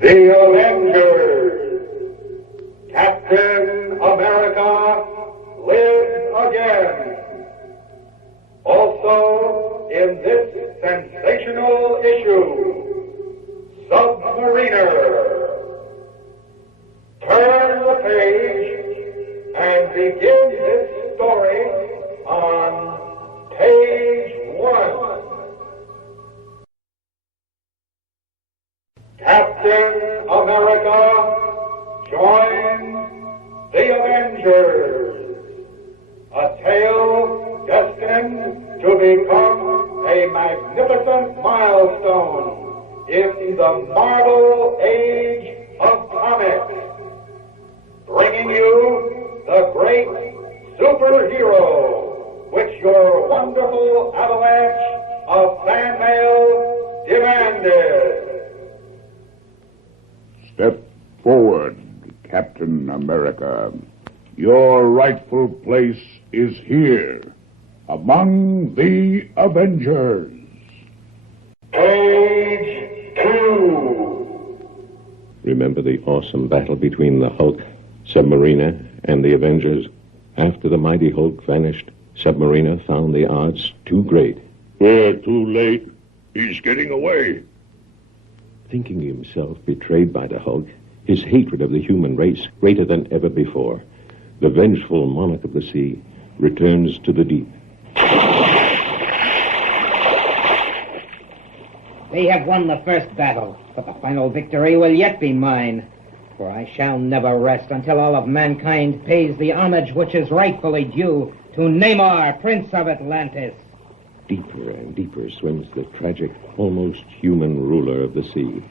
The Avengers. Captain America lives again. Also, in this sensational issue, Submariner. Turn the page and begin this story on page 1. Captain America joins the Avengers, a tale destined to become a magnificent milestone in the Marvel Age of Comics, bringing you the great superhero which your wonderful avalanche of fan mail demanded. Step forward, Captain America. Your rightful place is here, among the Avengers. Page 2. Remember the awesome battle between the Hulk, Submariner, and the Avengers? After the mighty Hulk vanished, Submariner found the odds too great. We're too late. He's getting away. Thinking himself betrayed by the Hulk, his hatred of the human race greater than ever before, the vengeful monarch of the sea returns to the deep. They have won the first battle, but the final victory will yet be mine. For I shall never rest until all of mankind pays the homage which is rightfully due to Namor, Prince of Atlantis. Deeper and deeper swims the tragic, almost human ruler of the sea.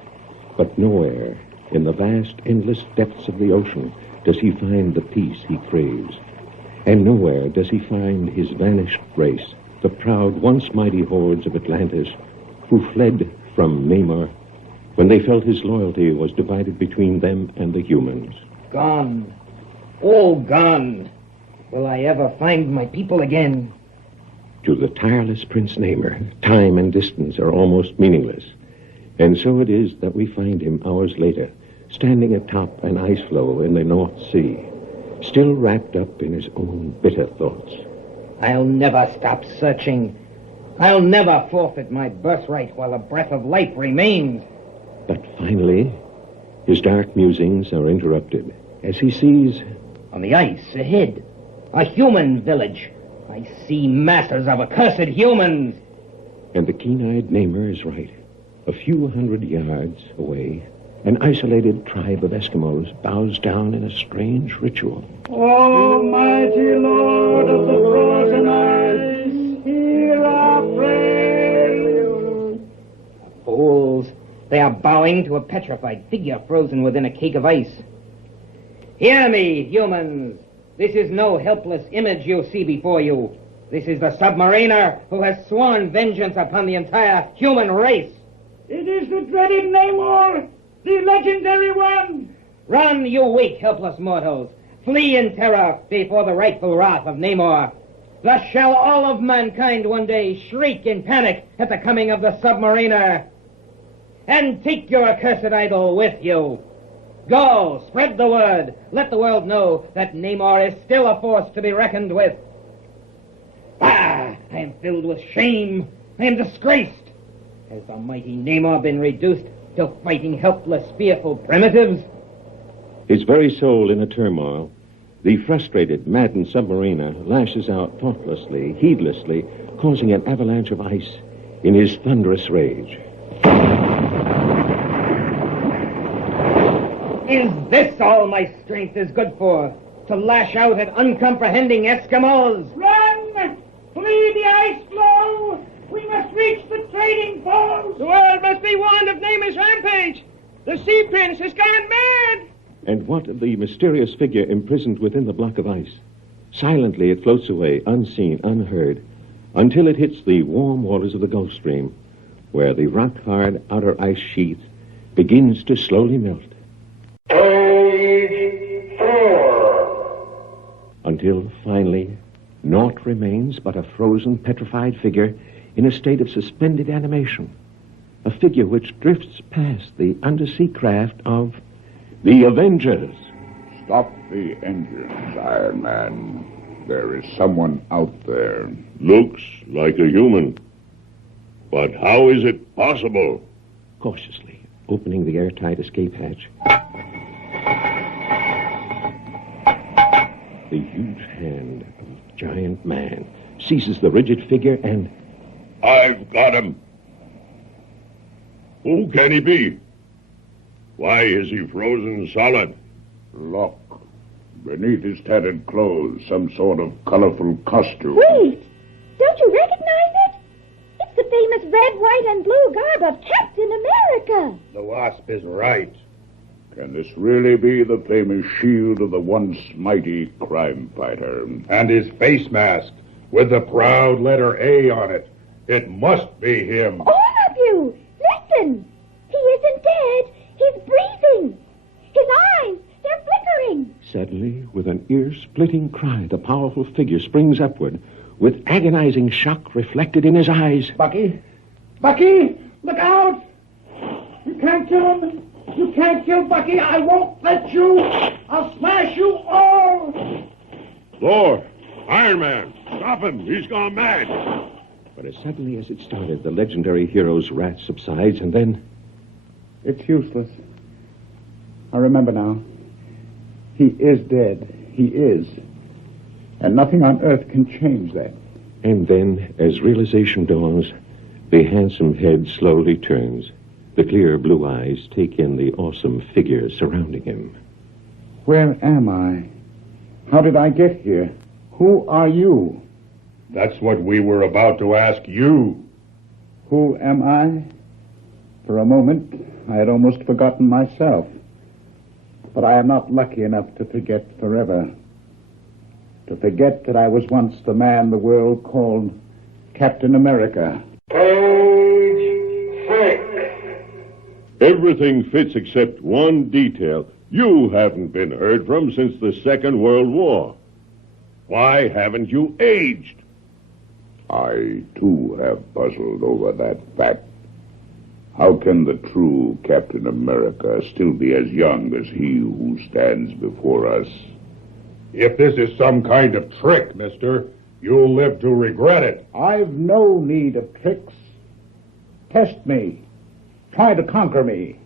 But nowhere, in the vast, endless depths of the ocean, does he find the peace he craves. And nowhere does he find his vanished race, the proud, once mighty hordes of Atlantis, who fled from Namor when they felt his loyalty was divided between them and the humans. Gone. All gone. Will I ever find my people again? To the tireless Prince Namor, time and distance are almost meaningless. And so it is that we find him hours later, standing atop an ice floe in the North Sea, still wrapped up in his own bitter thoughts. I'll never stop searching. I'll never forfeit my birthright while a breath of life remains. But finally, his dark musings are interrupted as he sees... On the ice ahead, a human village. I see masses of accursed humans. And the keen-eyed Namor is right. A few hundred yards away, an isolated tribe of Eskimos bows down in a strange ritual. Almighty Lord of the frozen ice, hear our prayer. Fools. They are bowing to a petrified figure frozen within a cake of ice. Hear me, humans. This is no helpless image you see before you. This is the Submariner who has sworn vengeance upon the entire human race. It is the dreaded Namor, the legendary one. Run, you weak, helpless mortals. Flee in terror before the rightful wrath of Namor. Thus shall all of mankind one day shriek in panic at the coming of the Submariner. And take your accursed idol with you. Go, spread the word. Let the world know that Namor is still a force to be reckoned with. Ah, I am filled with shame. I am disgraced. Has the mighty Namor been reduced to fighting helpless, fearful primitives? His very soul in a turmoil, the frustrated, maddened Submariner lashes out thoughtlessly, heedlessly, causing an avalanche of ice in his thunderous rage. Is this all my strength is good for? To lash out at uncomprehending Eskimos? Run! Flee the ice floe! We must reach the trading post! The world must be warned of Namor's rampage! The Sea Prince has gone mad! And what of the mysterious figure imprisoned within the block of ice? Silently it floats away, unseen, unheard, until it hits the warm waters of the Gulf Stream, where the rock-hard outer ice sheath begins to slowly melt. Page 4. Until, finally, naught remains but a frozen, petrified figure in a state of suspended animation. a figure which drifts past the undersea craft of the Avengers. Stop the engines, Iron Man. There is someone out there. Looks like a human. But how is it possible? Cautiously, opening the airtight escape hatch. The huge hand of a giant man seizes the rigid figure and... I've got him. Who can he be? Why is he frozen solid? Look. Beneath his tattered clothes, some sort of colorful costume. Wait! Don't you recognize it? It's the famous red, white, and blue garb of Captain America. The Wasp is right. Can this really be the famous shield of the once mighty crime fighter? And his face mask with the proud letter A on it. It must be him. All of you, listen! He isn't dead. He's breathing. His eyes, they're flickering. Suddenly, with an ear-splitting cry, the powerful figure springs upward, with agonizing shock reflected in his eyes. Bucky! Bucky! Look out! You can't kill him! You can't kill Bucky! I won't let you! I'll smash you all! Thor! Iron Man! Stop him! He's gone mad! But as suddenly as it started, the legendary hero's wrath subsides, and then... It's useless. I remember now. He is dead. He is. And nothing on earth can change that. And then, as realization dawns, the handsome head slowly turns. The clear blue eyes take in the awesome figure surrounding him. Where am I? How did I get here? Who are you? That's what we were about to ask you. Who am I? For a moment, I had almost forgotten myself. But I am not lucky enough to forget forever. To forget that I was once the man the world called Captain America. Page 6. Everything fits except one detail. You haven't been heard from since the Second World War. Why haven't you aged? I, too, have puzzled over that fact. How can the true Captain America still be as young as he who stands before us? If this is some kind of trick, mister, you'll live to regret it. I've no need of tricks. Test me. Try to conquer me.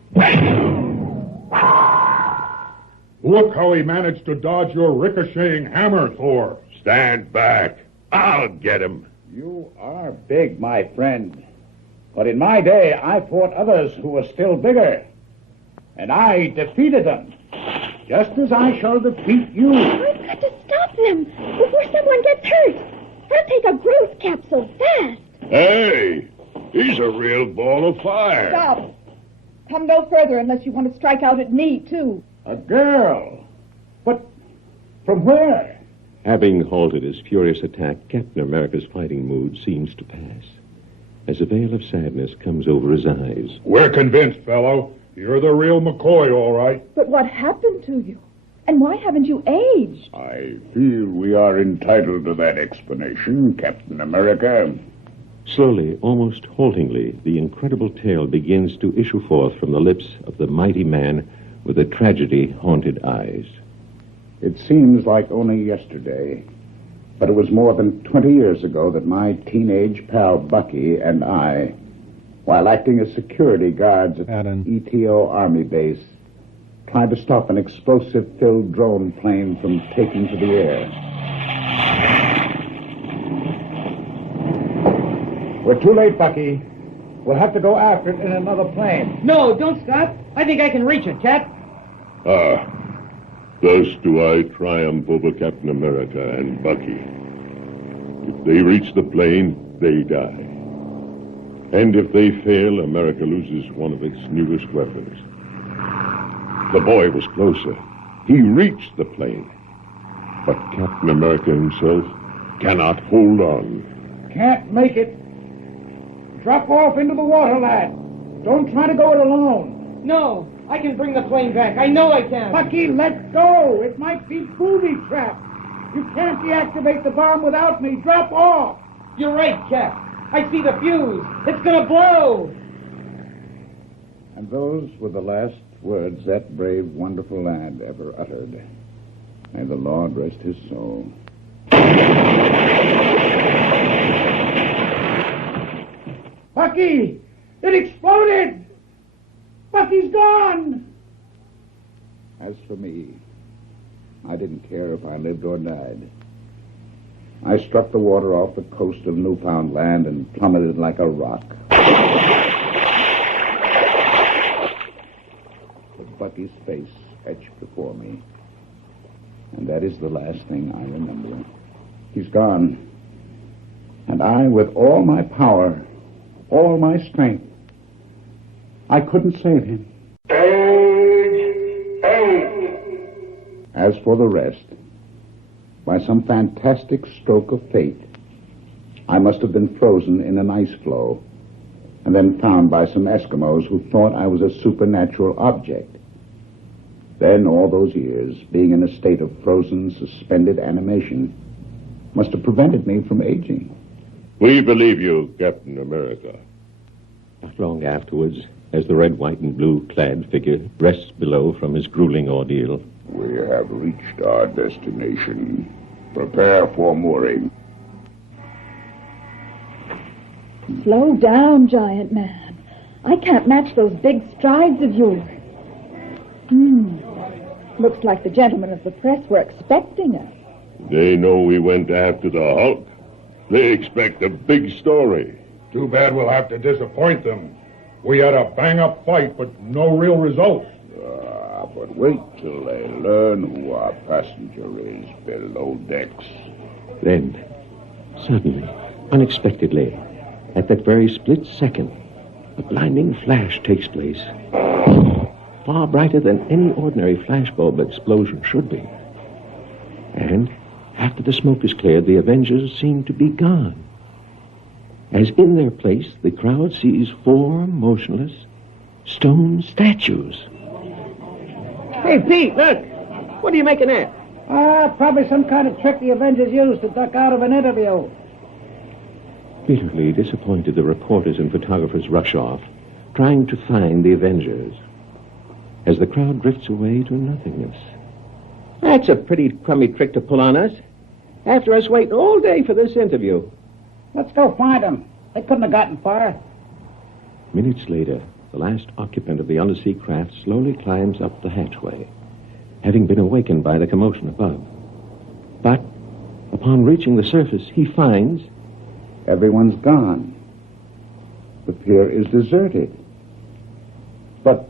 Look how he managed to dodge your ricocheting hammer, Thor. Stand back. I'll get him. You are big, my friend. But in my day, I fought others who were still bigger. And I defeated them. Just as I shall defeat you. I've got to stop them before someone gets hurt. They'll take a growth capsule fast. Hey, he's a real ball of fire. Stop. Come no further unless you want to strike out at me, too. A girl. But from where? Having halted his furious attack, Captain America's fighting mood seems to pass, as a veil of sadness comes over his eyes. We're convinced, fellow. You're the real McCoy, all right. But what happened to you? And why haven't you aged? I feel we are entitled to that explanation, Captain America. Slowly, almost haltingly, the incredible tale begins to issue forth from the lips of the mighty man with the tragedy-haunted eyes. It seems like only yesterday, but it was more than 20 years ago that my teenage pal Bucky and I, while acting as security guards at an ETO Army base, tried to stop an explosive-filled drone plane from taking to the air. We're too late, Bucky. We'll have to go after it in another plane. No, don't stop. I think I can reach it, Cap. Thus do I triumph over Captain America and Bucky. If they reach the plane, they die. And if they fail, America loses one of its newest weapons. The boy was closer. He reached the plane. But Captain America himself cannot hold on. Can't make it. Drop off into the water, lad. Don't try to go it alone. No, I can bring the plane back. I know I can. Bucky, let go. It might be booby-trapped. You can't deactivate the bomb without me. Drop off. You're right, Cap. I see the fuse. It's gonna blow. And those were the last words that brave, wonderful lad ever uttered. May the Lord rest his soul. Bucky! It exploded! Bucky's gone! As for me, I didn't care if I lived or died. I struck the water off the coast of Newfoundland and plummeted like a rock. With Bucky's face etched before me. And that is the last thing I remember. He's gone. And I, with all my power, all my strength, I couldn't save him. Page 8. As for the rest, by some fantastic stroke of fate, I must have been frozen in an ice floe and then found by some Eskimos who thought I was a supernatural object. Then all those years, being in a state of frozen, suspended animation, must have prevented me from aging. We believe you, Captain America. Not long afterwards, as the red, white, and blue-clad figure rests below from his grueling ordeal. We have reached our destination. Prepare for mooring. Slow down, giant man. I can't match those big strides of yours. Looks like the gentlemen of the press were expecting us. They know we went after the Hulk. They expect a big story. Too bad we'll have to disappoint them. We had a bang-up fight, but no real results. But wait till they learn who our passenger is below decks. Then, suddenly, unexpectedly, at that very split second, a blinding flash takes place. Far brighter than any ordinary flashbulb explosion should be. And after the smoke is cleared, the Avengers seem to be gone. As in their place, the crowd sees 4 motionless stone statues. Hey, Pete, look. What are you making that? Probably some kind of trick the Avengers used to duck out of an interview. Bitterly disappointed, the reporters and photographers rush off, trying to find the Avengers, as the crowd drifts away to nothingness. That's a pretty crummy trick to pull on us. After us waiting all day for this interview. Let's go find them. They couldn't have gotten far. Minutes later, the last occupant of the undersea craft slowly climbs up the hatchway, having been awakened by the commotion above. But upon reaching the surface, he finds Everyone's gone. The pier is deserted. But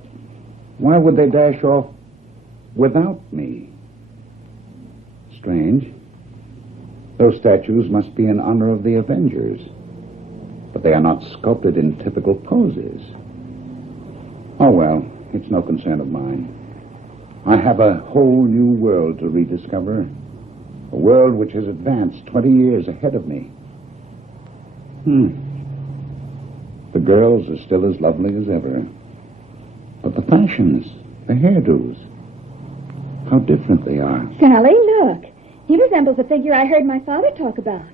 why would they dash off without me? Strange. Those statues must be in honor of the Avengers. But they are not sculpted in typical poses. Oh, well, it's no concern of mine. I have a whole new world to rediscover. A world which has advanced 20 years ahead of me. The girls are still as lovely as ever. But the fashions, the hairdos, how different they are. Sally, look. He resembles a figure I heard my father talk about.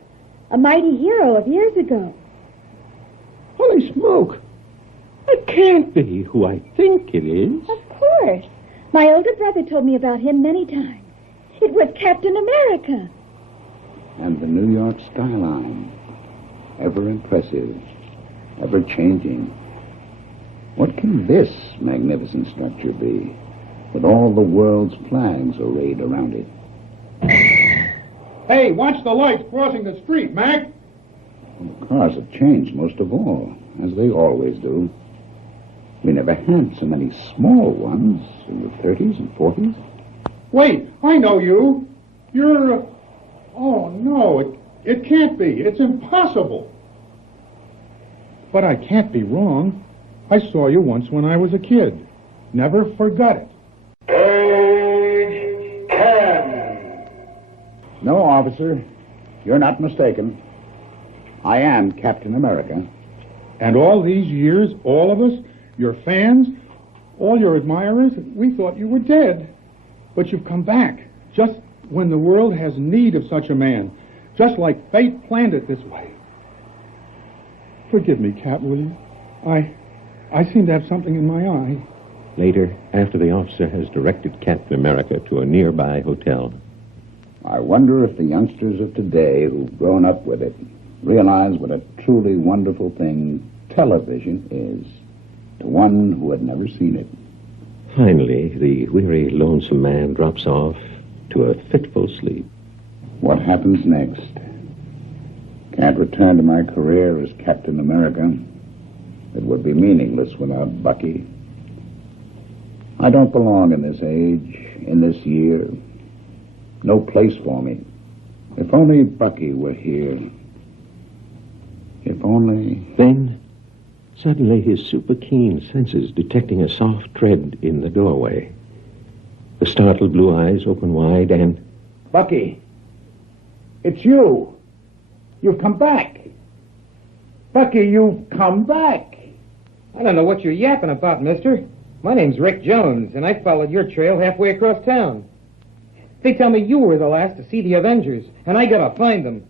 A mighty hero of years ago. Holy smoke! It can't be who I think it is. Of course. My older brother told me about him many times. It was Captain America. And the New York skyline, ever impressive, ever changing. What can this magnificent structure be, with all the world's flags arrayed around it? Hey, watch the lights crossing the street, Mac. The cars have changed most of all, as they always do. We never had so many small ones in the 30s and 40s. Wait, I know you. You're... Oh, no, it can't be. It's impossible. But I can't be wrong. I saw you once when I was a kid. Never forgot it. Page 10. No, officer, you're not mistaken. I am Captain America. And all these years, all of us, your fans, all your admirers, we thought you were dead. But you've come back, just when the world has need of such a man, just like fate planned it this way. Forgive me, Cap, will you? I seem to have something in my eye. Later, after the officer has directed Captain America to a nearby hotel. I wonder if the youngsters of today who've grown up with it realize what a truly wonderful thing television is to one who had never seen it. Finally, the weary, lonesome man drops off to a fitful sleep. What happens next? Can't return to my career as Captain America. It would be meaningless without Bucky. I don't belong in this age, in this year. No place for me. If only Bucky were here. If only... Then, suddenly his super-keen senses detecting a soft tread in the doorway. The startled blue eyes open wide and... Bucky! It's you! You've come back! Bucky, you've come back! I don't know what you're yapping about, mister. My name's Rick Jones, and I followed your trail halfway across town. They tell me you were the last to see the Avengers, and I gotta find them.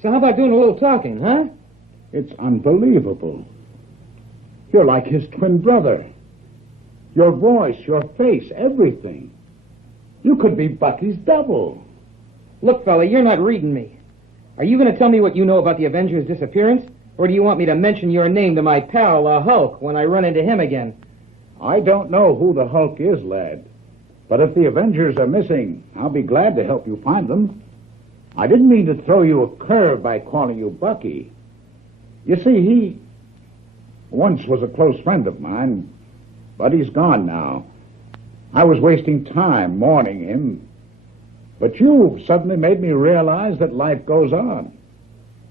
So how about doing a little talking, huh? It's unbelievable. You're like his twin brother. Your voice, your face, everything. You could be Bucky's double. Look, fella, you're not reading me. Are you going to tell me what you know about the Avengers' disappearance? Or do you want me to mention your name to my pal, the Hulk, when I run into him again? I don't know who the Hulk is, lad. But if the Avengers are missing, I'll be glad to help you find them. I didn't mean to throw you a curve by calling you Bucky. You see, he once was a close friend of mine, but he's gone now. I was wasting time mourning him, but you suddenly made me realize that life goes on.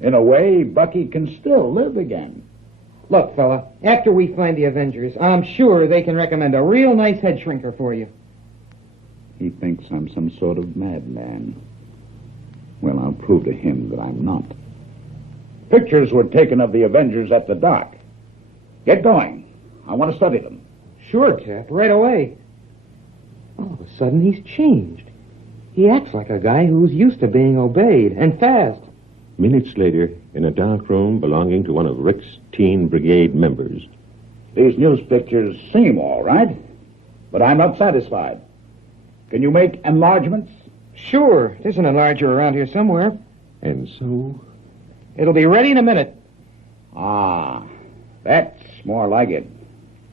In a way, Bucky can still live again. Look, fella, after we find the Avengers, I'm sure they can recommend a real nice head shrinker for you. He thinks I'm some sort of madman. Well, I'll prove to him that I'm not. Pictures were taken of the Avengers at the dock. Get going. I want to study them. Sure, Cap, right away. All of a sudden, he's changed. He acts like a guy who's used to being obeyed, and fast. Minutes later, in a dark room belonging to one of Rick's teen brigade members. These news pictures seem all right, but I'm not satisfied. Can you make enlargements? Sure. There's an enlarger around here somewhere. And so... It'll be ready in a minute. Ah, that's more like it.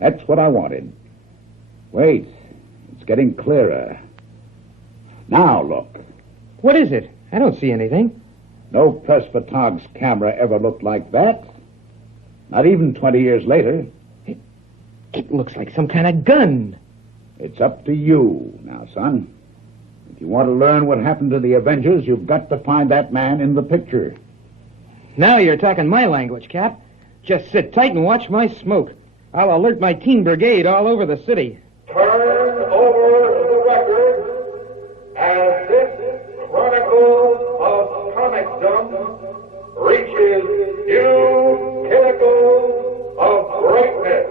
That's what I wanted. Wait, it's getting clearer. Now look. What is it? I don't see anything. No press photog's camera ever looked like that. Not even 20 years later. It looks like some kind of gun. It's up to you now, son. If you want to learn what happened to the Avengers, you've got to find that man in the picture. Now you're talking my language, Cap. Just sit tight and watch my smoke. I'll alert my teen brigade all over the city. Turn over the record as this chronicle of comicdom reaches new pinnacles of greatness.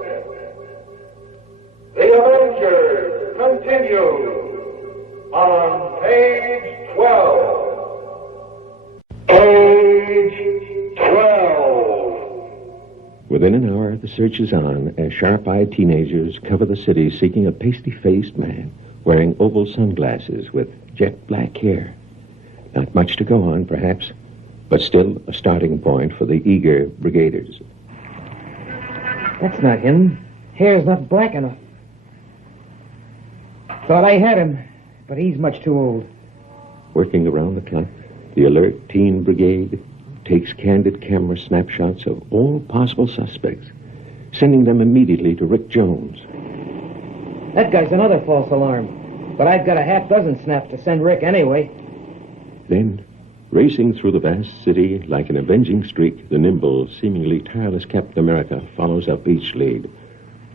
The Avengers continue on page 12. Page 12. Within an hour, the search is on as sharp-eyed teenagers cover the city seeking a pasty-faced man wearing oval sunglasses with jet black hair. Not much to go on, perhaps, but still a starting point for the eager brigaders. That's not him. Hair's not black enough. Thought I had him, but he's much too old. Working around the clock, the alert teen brigade takes candid camera snapshots of all possible suspects, sending them immediately to Rick Jones. That guy's another false alarm, but I've got a half dozen snaps to send Rick anyway. Then, racing through the vast city like an avenging streak, the nimble, seemingly tireless Captain America follows up each lead,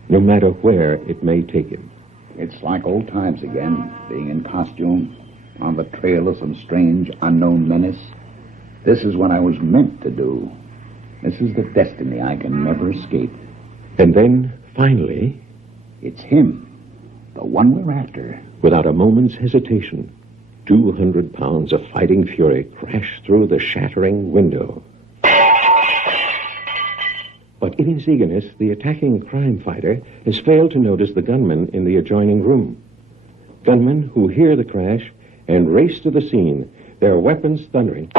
no matter where it may take him. It's like old times again, being in costume, on the trail of some strange, unknown menace. This is what I was meant to do. This is the destiny I can never escape. And then, finally... It's him, the one we're after. Without a moment's hesitation, 200 pounds of fighting fury crash through the shattering window. But But in his eagerness, the attacking crime fighter has failed to notice the gunmen in the adjoining room. Gunmen who hear the crash and race to the scene, their weapons thundering.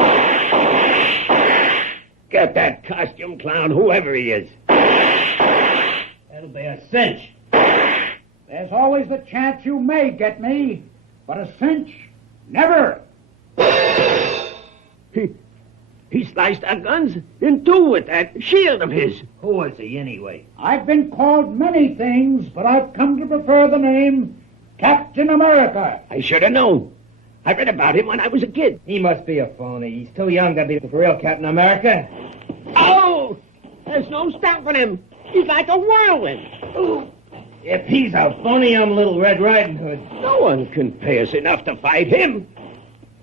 Get that costume clown, whoever he is. That'll be a cinch. There's always the chance you may get me, but a cinch, never. He sliced our guns in two with that shield of his. Who was he, anyway? I've been called many things, but I've come to prefer the name Captain America. I should have known. I read about him when I was a kid. He must be a phony. He's too young to be the real Captain America. Oh! There's no stopping him. He's like a whirlwind. Ooh. If he's a phony, I'm Little Red Riding Hood. No one can pay us enough to fight him.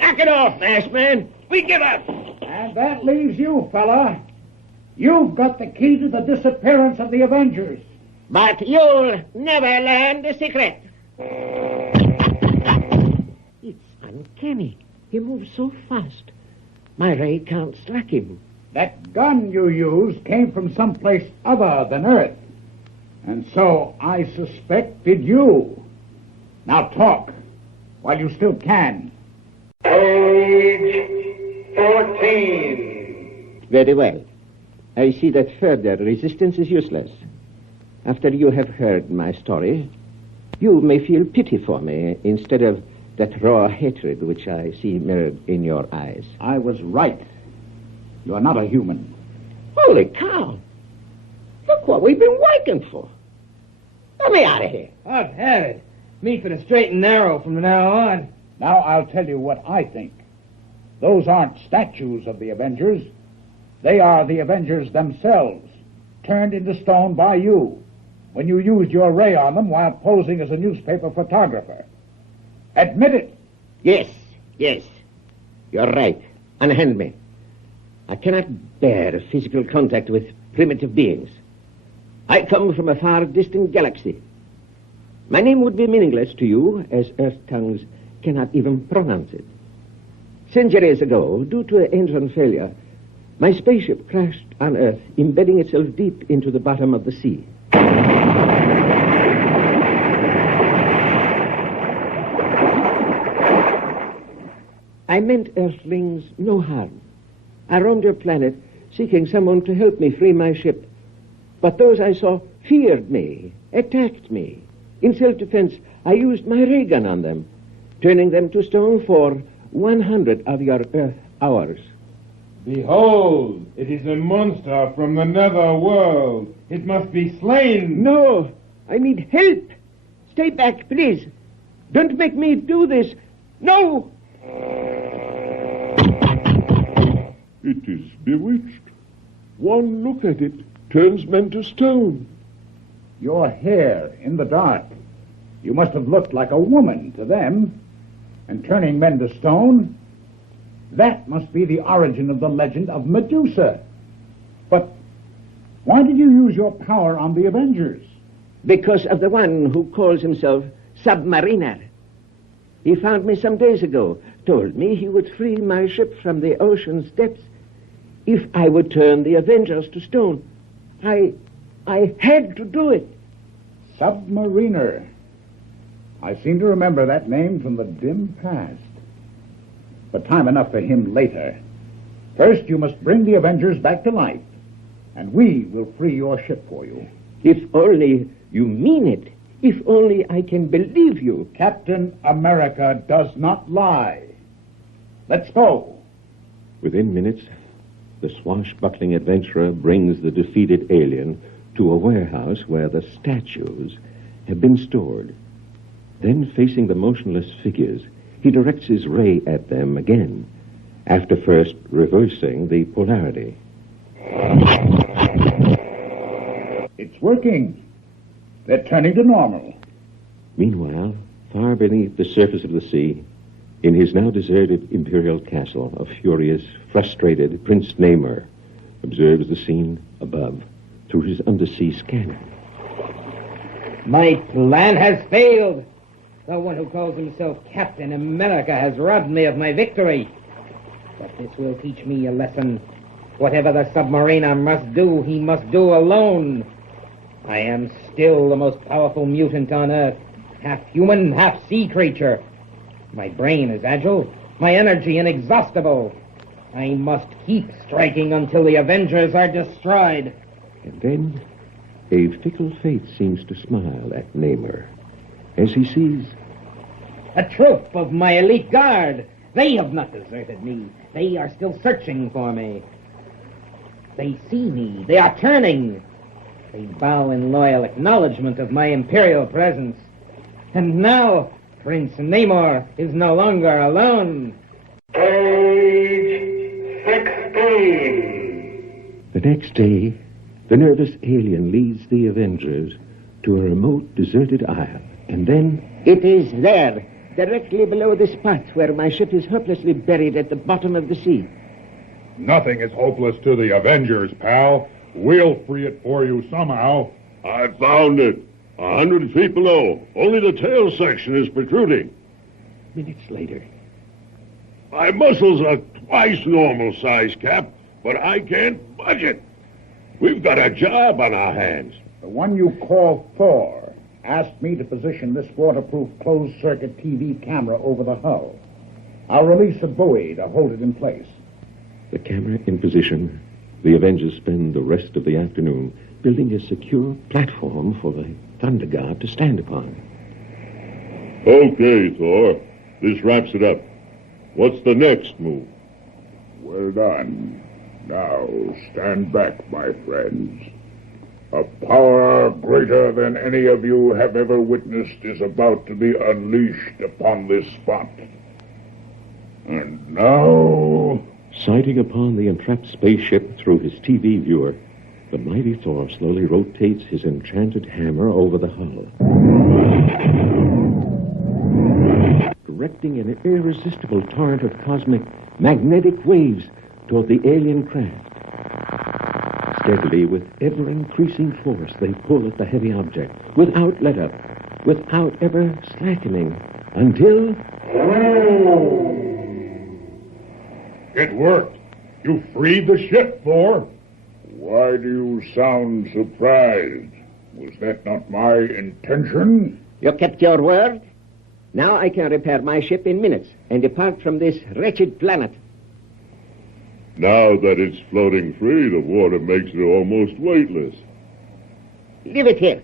Knock it off, Masked Man. We give up. And that leaves you, fella. You've got the key to the disappearance of the Avengers. But you'll never learn the secret. It's uncanny. He moves so fast. My ray can't strike him. That gun you used came from someplace other than Earth. And so I suspected you. Now talk, while you still can. Page 14. Very well. I see that further resistance is useless. After you have heard my story, you may feel pity for me instead of that raw hatred which I see mirrored in your eyes. I was right. You are not a human. Holy cow! Look what we've been waiting for. Let me out of here. I've had it. Me for the straight and narrow from now on. Now I'll tell you what I think. Those aren't statues of the Avengers. They are the Avengers themselves, turned into stone by you, when you used your ray on them while posing as a newspaper photographer. Admit it. Yes. You're right. Unhand me. I cannot bear physical contact with primitive beings. I come from a far distant galaxy. My name would be meaningless to you, as Earth tongues cannot even pronounce it. Centuries ago, due to an engine failure, my spaceship crashed on Earth, embedding itself deep into the bottom of the sea. I meant Earthlings no harm. I roamed your planet, seeking someone to help me free my ship. But those I saw feared me, attacked me. In self-defense, I used my ray gun on them, turning them to stone for 100 of your Earth hours. Behold, it is a monster from the nether world. It must be slain. No, I need help. Stay back, please. Don't make me do this. No! It is bewitched. One look at it turns men to stone. Your hair in the dark. You must have looked like a woman to them. And turning men to stone, that must be the origin of the legend of Medusa. But why did you use your power on the Avengers? Because of the one who calls himself Submariner. He found me some days ago, told me he would free my ship from the ocean's depths if I would turn the Avengers to stone. I had to do it. Submariner. I seem to remember that name from the dim past. But time enough for him later. First, you must bring the Avengers back to life, and we will free your ship for you. If only you mean it. If only I can believe you. Captain America does not lie. Let's go. Within minutes, the swashbuckling adventurer brings the defeated alien to a warehouse where the statues have been stored. Then, facing the motionless figures, he directs his ray at them again, after first reversing the polarity. It's working. They're turning to normal. Meanwhile, far beneath the surface of the sea, in his now deserted imperial castle, a furious, frustrated Prince Namor observes the scene above through his undersea scanner. My plan has failed. The one who calls himself Captain America has robbed me of my victory. But this will teach me a lesson. Whatever the submariner must do, he must do alone. I am still the most powerful mutant on Earth. Half human, half sea creature. My brain is agile, my energy inexhaustible. I must keep striking until the Avengers are destroyed. And then a fickle fate seems to smile at Namor as he sees a troop of my elite guard. They have not deserted me. They are still searching for me. They see me. They are turning. They bow in loyal acknowledgement of my imperial presence. And now, Prince Namor is no longer alone. Page 16. The next day, the nervous alien leads the Avengers to a remote, deserted isle. And then... It is there, directly below the spot where my ship is hopelessly buried at the bottom of the sea. Nothing is hopeless to the Avengers, pal. We'll free it for you somehow. I found it. 100 feet below. Only the tail section is protruding. Minutes later. My muscles are twice normal size, Cap, but I can't budge it. We've got a job on our hands. The one you call Thor asked me to position this waterproof closed-circuit TV camera over the hull. I'll release a buoy to hold it in place. The camera in position, the Avengers spend the rest of the afternoon building a secure platform for the Thunder God to stand upon. Okay, Thor. This wraps it up. What's the next move? Well done. Now, stand back, my friends. A power greater than any of you have ever witnessed is about to be unleashed upon this spot. And now... Sighting upon the entrapped spaceship through his TV viewer, the mighty Thor slowly rotates his enchanted hammer over the hull, directing an irresistible torrent of cosmic magnetic waves toward the alien craft. Steadily, with ever-increasing force, they pull at the heavy object, without let-up, without ever slackening, until... It worked. You freed the ship, Thor. Why do you sound surprised? Was that not my intention? You kept your word? Now I can repair my ship in minutes and depart from this wretched planet. Now that it's floating free, the water makes it almost weightless. Leave it here.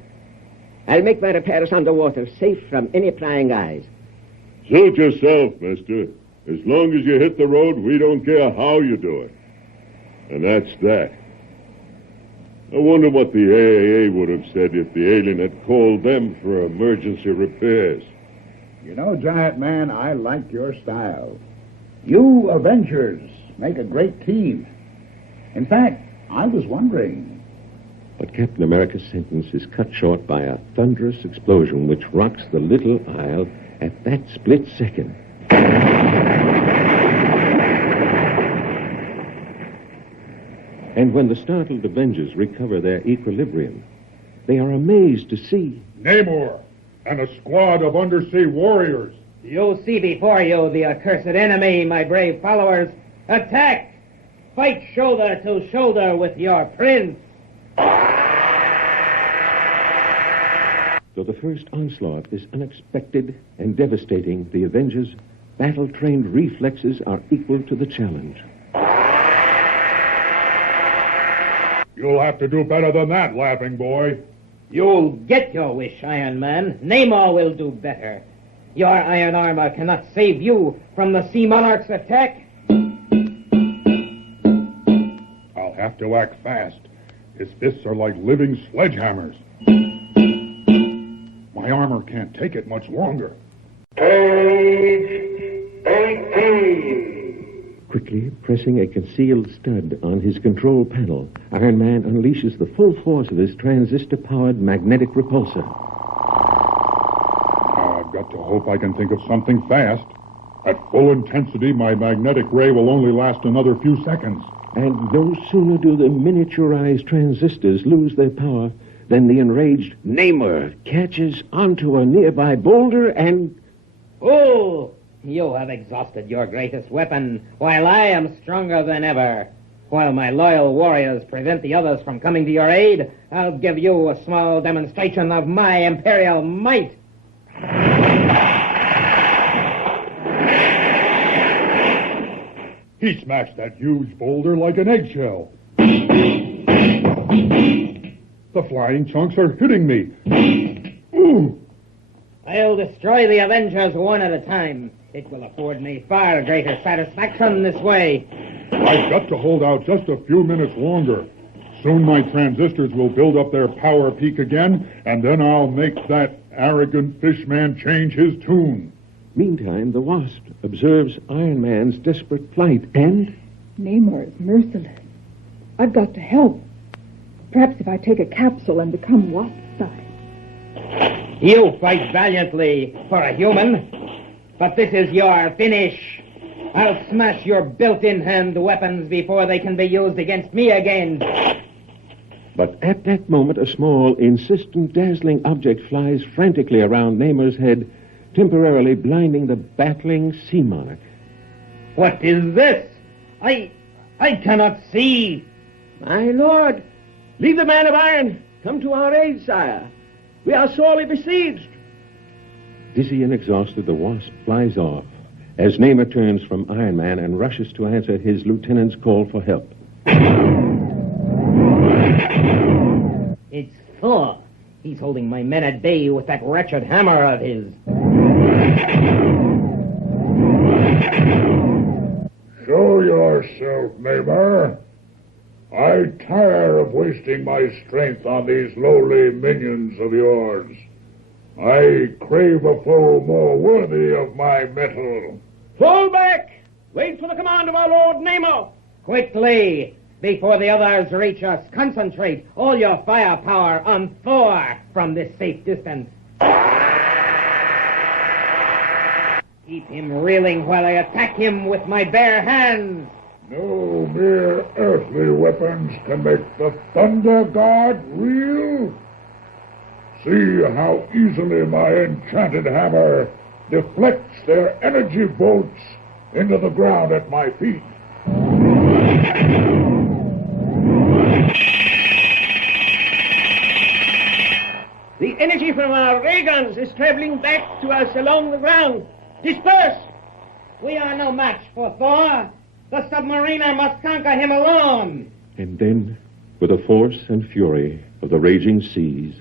I'll make my repairs underwater, safe from any prying eyes. Suit yourself, mister. As long as you hit the road, we don't care how you do it. And that's that. I wonder what the AAA would have said if the alien had called them for emergency repairs. You know, Giant Man, I like your style. You Avengers make a great team. In fact, I was wondering... But Captain America's sentence is cut short by a thunderous explosion which rocks the little isle at that split second. And when the startled Avengers recover their equilibrium, they are amazed to see... Namor and a squad of undersea warriors. You see before you the accursed enemy, my brave followers. Attack! Fight shoulder to shoulder with your prince. Though the first onslaught is unexpected and devastating, the Avengers' battle-trained reflexes are equal to the challenge. You'll have to do better than that, laughing boy. You'll get your wish, Iron Man. Namor will do better. Your iron armor cannot save you from the Sea Monarch's attack. I'll have to act fast. His fists are like living sledgehammers. My armor can't take it much longer. Page 18. Quickly pressing a concealed stud on his control panel, Iron Man unleashes the full force of his transistor-powered magnetic repulsor. I've got to hope I can think of something fast. At full intensity, my magnetic ray will only last another few seconds. And no sooner do the miniaturized transistors lose their power than the enraged Namor catches onto a nearby boulder and... Oh! You have exhausted your greatest weapon, while I am stronger than ever. While my loyal warriors prevent the others from coming to your aid, I'll give you a small demonstration of my imperial might. He smashed that huge boulder like an eggshell. The flying chunks are hitting me. Ooh! I'll destroy the Avengers one at a time. It will afford me far greater satisfaction this way. I've got to hold out just a few minutes longer. Soon my transistors will build up their power peak again, and then I'll make that arrogant fishman change his tune. Meantime, the Wasp observes Iron Man's desperate plight, and... Namor is merciless. I've got to help. Perhaps if I take a capsule and become Wasp-sized. You fight valiantly for a human, but this is your finish. I'll smash your built-in hand weapons before they can be used against me again. But at that moment, a small, insistent, dazzling object flies frantically around Namor's head, temporarily blinding the battling sea monarch. What is this? I cannot see. My lord, leave the man of iron. Come to our aid, sire. We are sorely besieged. Dizzy and exhausted, the Wasp flies off as Namor turns from Iron Man and rushes to answer his lieutenant's call for help. It's Thor. He's holding my men at bay with that wretched hammer of his. Show yourself, Namor. I tire of wasting my strength on these lowly minions of yours. I crave a foe more worthy of my mettle. Fall back! Wait for the command of our Lord Namor. Quickly, before the others reach us, concentrate all your firepower on Thor from this safe distance. Keep him reeling while I attack him with my bare hands. No mere earthly weapons can make the Thunder God reel. See how easily my enchanted hammer deflects their energy bolts into the ground at my feet. The energy from our ray guns is traveling back to us along the ground. Disperse! We are no match for Thor. The submariner must conquer him alone. And then, with the force and fury of the raging seas,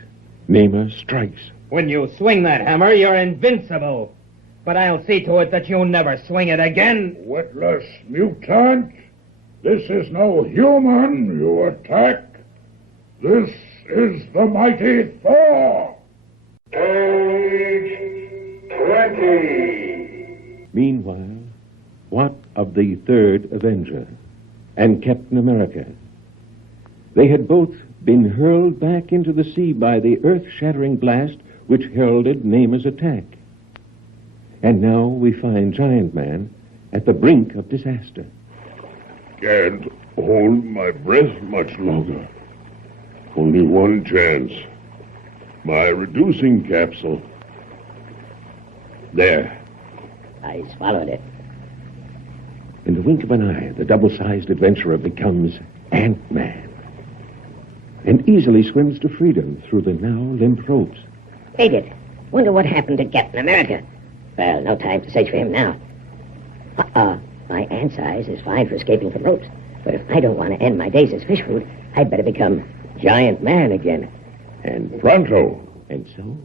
Namor strikes. When you swing that hammer, you're invincible. But I'll see to it that you never swing it again. Witless mutant! This is no human you attack. This is the mighty Thor! Age 20. Meanwhile, what of the third Avenger and Captain America? They had both been hurled back into the sea by the earth-shattering blast which heralded Namor's attack. And now we find Giant Man at the brink of disaster. Can't hold my breath much longer. Only one chance. My reducing capsule. There. I swallowed it. In the wink of an eye, the double-sized adventurer becomes Ant-Man and easily swims to freedom through the now limp ropes. Wait it. Wonder what happened to Captain America. Well, no time to search for him now. My ant size is fine for escaping from ropes. But if I don't want to end my days as fish food, I'd better become Giant Man again. And pronto. And so?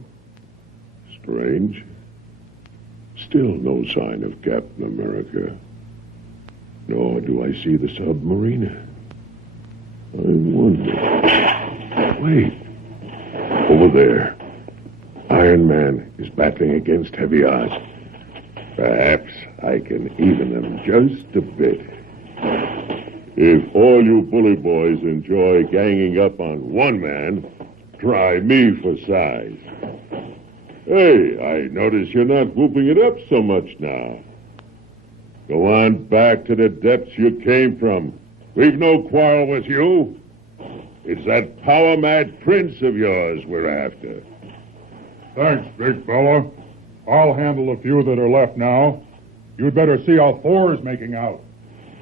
Strange. Still no sign of Captain America. Nor do I see the submariner. I wonder. Wait. Over there. Iron Man is battling against heavy odds. Perhaps I can even them just a bit. If all you bully boys enjoy ganging up on one man, try me for size. Hey, I notice you're not whooping it up so much now. Go on back to the depths you came from. We've no quarrel with you. It's that power-mad prince of yours we're after. Thanks, big fella. I'll handle a few that are left now. You'd better see how Thor's making out.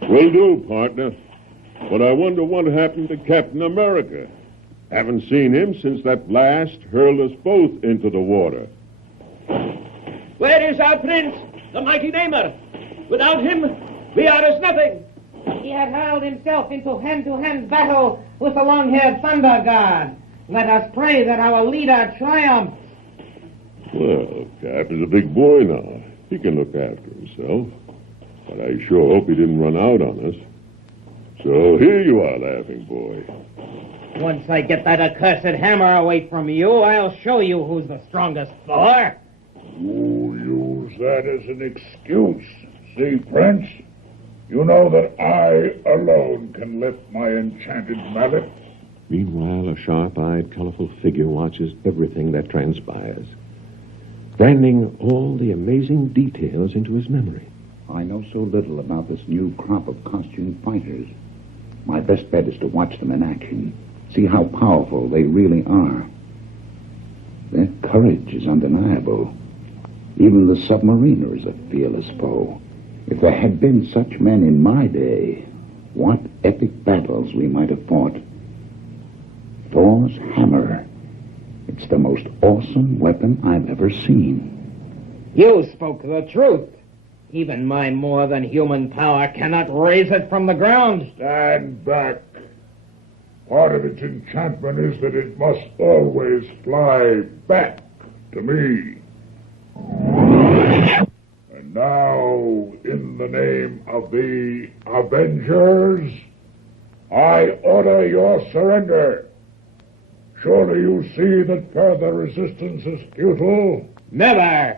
Will do, partner. But I wonder what happened to Captain America. Haven't seen him since that blast hurled us both into the water. Where is our prince, the mighty Namor? Without him, we are as nothing. He had hurled himself into hand-to-hand battle with the long-haired Thunder God. Let us pray that our leader triumphs. Well, Cap is a big boy now. He can look after himself. But I sure hope he didn't run out on us. So here you are, laughing boy. Once I get that accursed hammer away from you, I'll show you who's the strongest, Thor. You use that as an excuse. See, Prince? You know that I alone can lift my enchanted mallet. Meanwhile, a sharp-eyed, colorful figure watches everything that transpires, branding all the amazing details into his memory. I know so little about this new crop of costume fighters. My best bet is to watch them in action, see how powerful they really are. Their courage is undeniable. Even the submariner is a fearless foe. If there had been such men in my day, what epic battles we might have fought. Thor's hammer. It's the most awesome weapon I've ever seen. You spoke the truth. Even my more than human power cannot raise it from the ground. Stand back. Part of its enchantment is that it must always fly back to me. And now, in the name of the Avengers, I order your surrender. Surely you see that further resistance is futile? Never!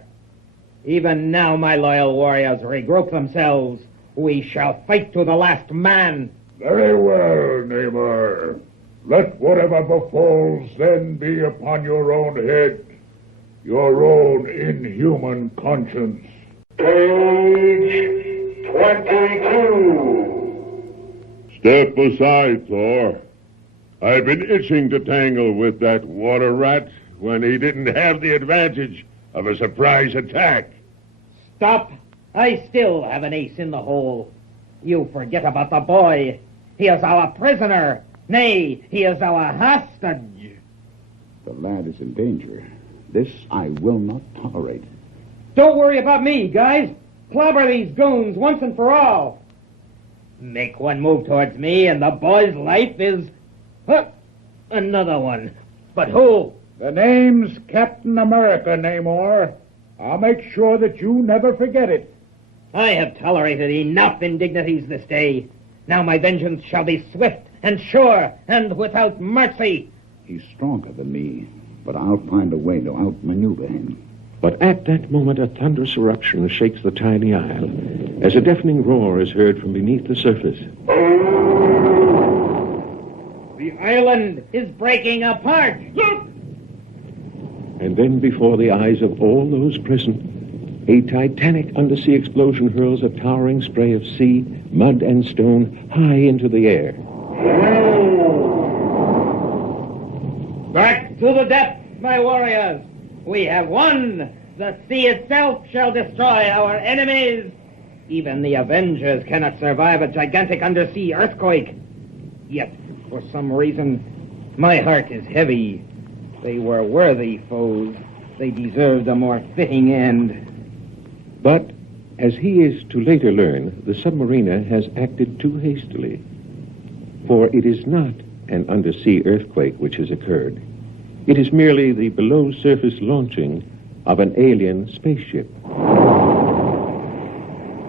Even now my loyal warriors regroup themselves. We shall fight to the last man. Very well, Namor. Let whatever befalls then be upon your own head, your own inhuman conscience. Page 22. Step aside, Thor. I've been itching to tangle with that water rat when he didn't have the advantage of a surprise attack. Stop. I still have an ace in the hole. You forget about the boy. He is our prisoner. Nay, he is our hostage. The lad is in danger. This I will not tolerate. Don't worry about me, guys. Clobber these goons once and for all. Make one move towards me and the boy's life is... another one. But who? The name's Captain America, Namor. I'll make sure that you never forget it. I have tolerated enough indignities this day. Now my vengeance shall be swift and sure and without mercy. He's stronger than me, but I'll find a way to outmaneuver him. But at that moment, a thunderous eruption shakes the tiny isle, as a deafening roar is heard from beneath the surface. The island is breaking apart. Look! And then, before the eyes of all those present, a titanic undersea explosion hurls a towering spray of sea, mud, and stone high into the air. Back to the depths, my warriors. We have won. The sea itself shall destroy our enemies. Even the Avengers cannot survive a gigantic undersea earthquake. Yet, for some reason, my heart is heavy. They were worthy foes. They deserved a more fitting end. But, as he is to later learn, the submariner has acted too hastily. For it is not an undersea earthquake which has occurred. It is merely the below-surface launching of an alien spaceship.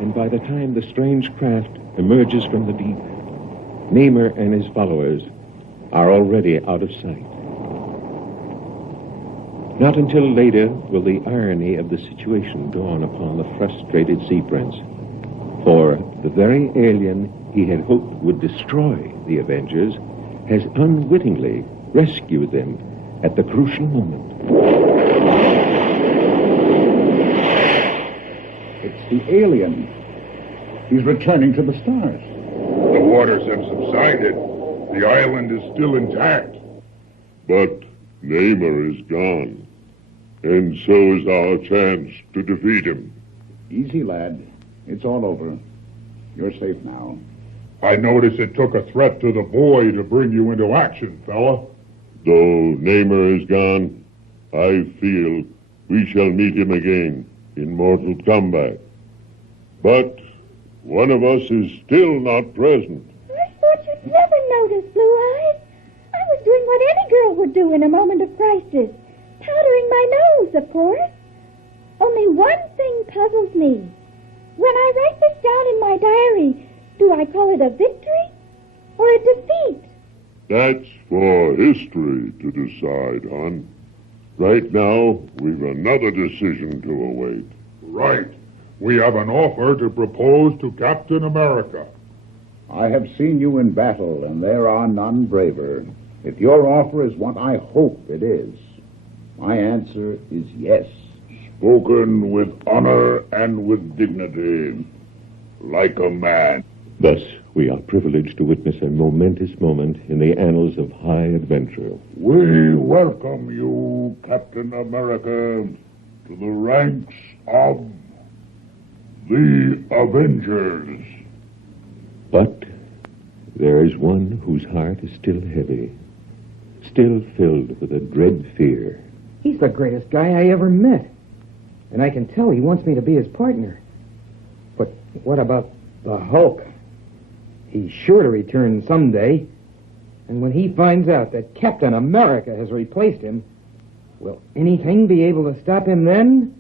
And by the time the strange craft emerges from the deep, Namor and his followers are already out of sight. Not until later will the irony of the situation dawn upon the frustrated sea prince. For the very alien he had hoped would destroy the Avengers has unwittingly rescued them at the crucial moment. It's the alien. He's returning to the stars. The waters have subsided. The island is still intact. But Namor is gone. And so is our chance to defeat him. Easy, lad. It's all over. You're safe now. I notice it took a threat to the boy to bring you into action, fella. Though Namor is gone, I feel we shall meet him again in mortal combat. But one of us is still not present. I thought you'd never notice, Blue Eyes. I was doing what any girl would do in a moment of crisis. Powdering my nose, of course. Only one thing puzzles me. When I write this down in my diary, do I call it a victory or a defeat? That's for history to decide, hon. Right now, we've another decision to await. Right. We have an offer to propose to Captain America. I have seen you in battle, and there are none braver. If your offer is what I hope it is, my answer is yes. Spoken with honor and with dignity, like a man. Thus, we are privileged to witness a momentous moment in the annals of high adventure. We welcome you, Captain America, to the ranks of the Avengers. But there is one whose heart is still heavy, still filled with a dread fear. He's the greatest guy I ever met. And I can tell he wants me to be his partner. But what about the Hulk? He's sure to return someday. And when he finds out that Captain America has replaced him, will anything be able to stop him then?